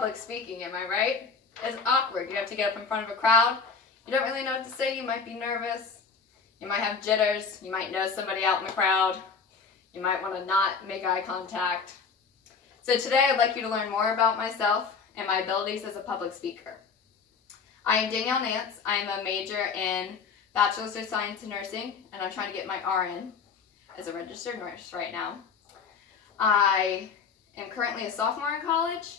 public speaking, am I right? It's awkward. You have to get up in front of a crowd. You don't really know what to say. You might be nervous. You might have jitters. You might know somebody out in the crowd. You might want to not make eye contact. So today I'd like you to learn more about myself and my abilities as a public speaker. I am Danielle Nance. I am a major in Bachelor's of Science in Nursing, and I'm trying to get my RN as a registered nurse right now. I am currently a sophomore in college,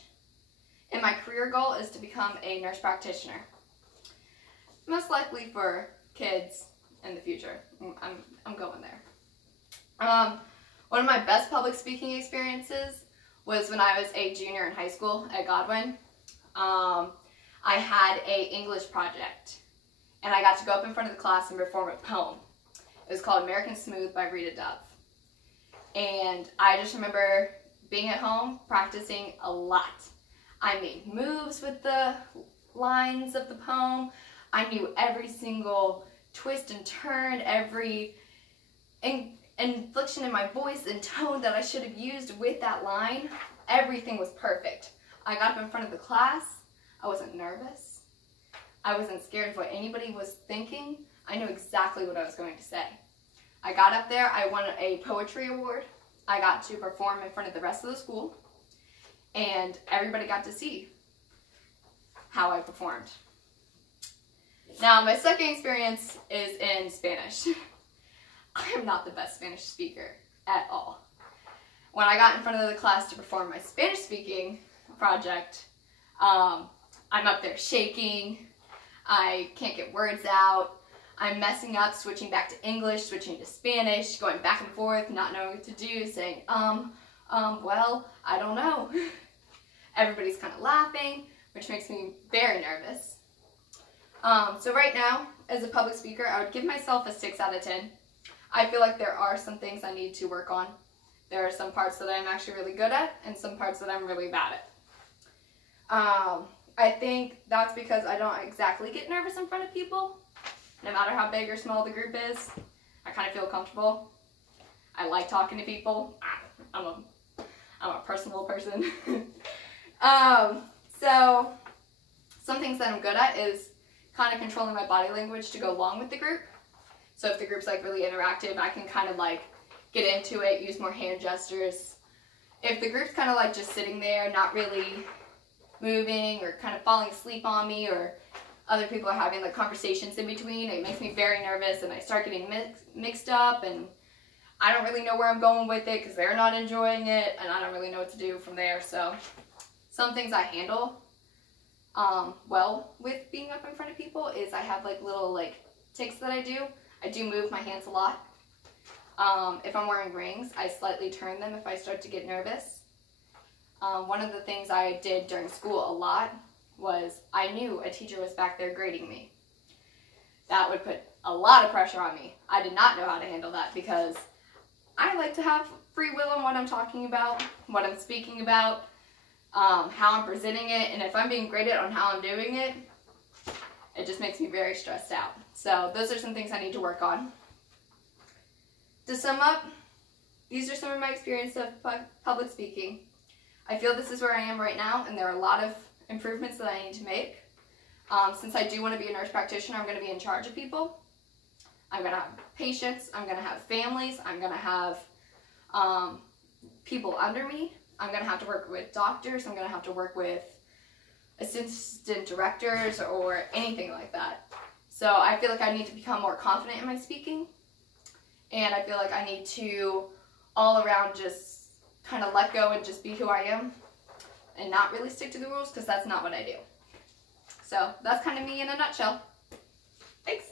and my career goal is to become a nurse practitioner. Most likely for kids in the future. I'm going there. One of my best public speaking experiences was when I was a junior in high school at Godwin. I had an English project, and I got to go up in front of the class and perform a poem. It was called American Smooth by Rita Dove. And I just remember being at home, practicing a lot. I made moves with the lines of the poem. I knew every single twist and turn, every inflection in my voice and tone that I should have used with that line. Everything was perfect. I got up in front of the class. I wasn't nervous. I wasn't scared of what anybody was thinking. I knew exactly what I was going to say. I got up there. I won a poetry award. I got to perform in front of the rest of the school, and everybody got to see how I performed. Now, my second experience is in Spanish. I am not the best Spanish speaker at all. When I got in front of the class to perform my Spanish speaking project, I'm up there shaking. I can't get words out. I'm messing up, switching back to English, switching to Spanish, going back and forth, not knowing what to do, saying, well, I don't know. Everybody's kind of laughing, which makes me very nervous. So right now, as a public speaker, I would give myself a 6 out of 10. I feel like there are some things I need to work on. There are some parts that I'm actually really good at, and some parts that I'm really bad at. I think that's because I don't exactly get nervous in front of people. No matter how big or small the group is, I kind of feel comfortable. I like talking to people. I'm a personal person. So some things that I'm good at is kind of controlling my body language to go along with the group. So if the group's like really interactive, I can kind of like get into it, use more hand gestures. If the group's kind of like just sitting there, not really moving or kind of falling asleep on me, or other people are having like conversations in between, it makes me very nervous, and I start getting mixed up, and I don't really know where I'm going with it because they're not enjoying it, and I don't really know what to do from there. So some things I handle well with being up in front of people is I have like little like tics that I do. I do move my hands a lot. If I'm wearing rings, I slightly turn them if I start to get nervous. One of the things I did during school a lot was I knew a teacher was back there grading me. That would put a lot of pressure on me. I did not know how to handle that because I like to have free will on what I'm talking about, what I'm speaking about, how I'm presenting it, and if I'm being graded on how I'm doing it, it just makes me very stressed out. So those are some things I need to work on. To sum up, these are some of my experience of public speaking. I feel this is where I am right now, and there are a lot of improvements that I need to make. Since I do want to be a nurse practitioner, I'm going to be in charge of people. I'm going to have patients. I'm going to have families. I'm going to have people under me. I'm going to have to work with doctors. I'm going to have to work with assistant directors or anything like that. So I feel like I need to become more confident in my speaking. And I feel like I need to all around just kind of let go and just be who I am and not really stick to the rules, because that's not what I do. So that's kind of me in a nutshell. Thanks.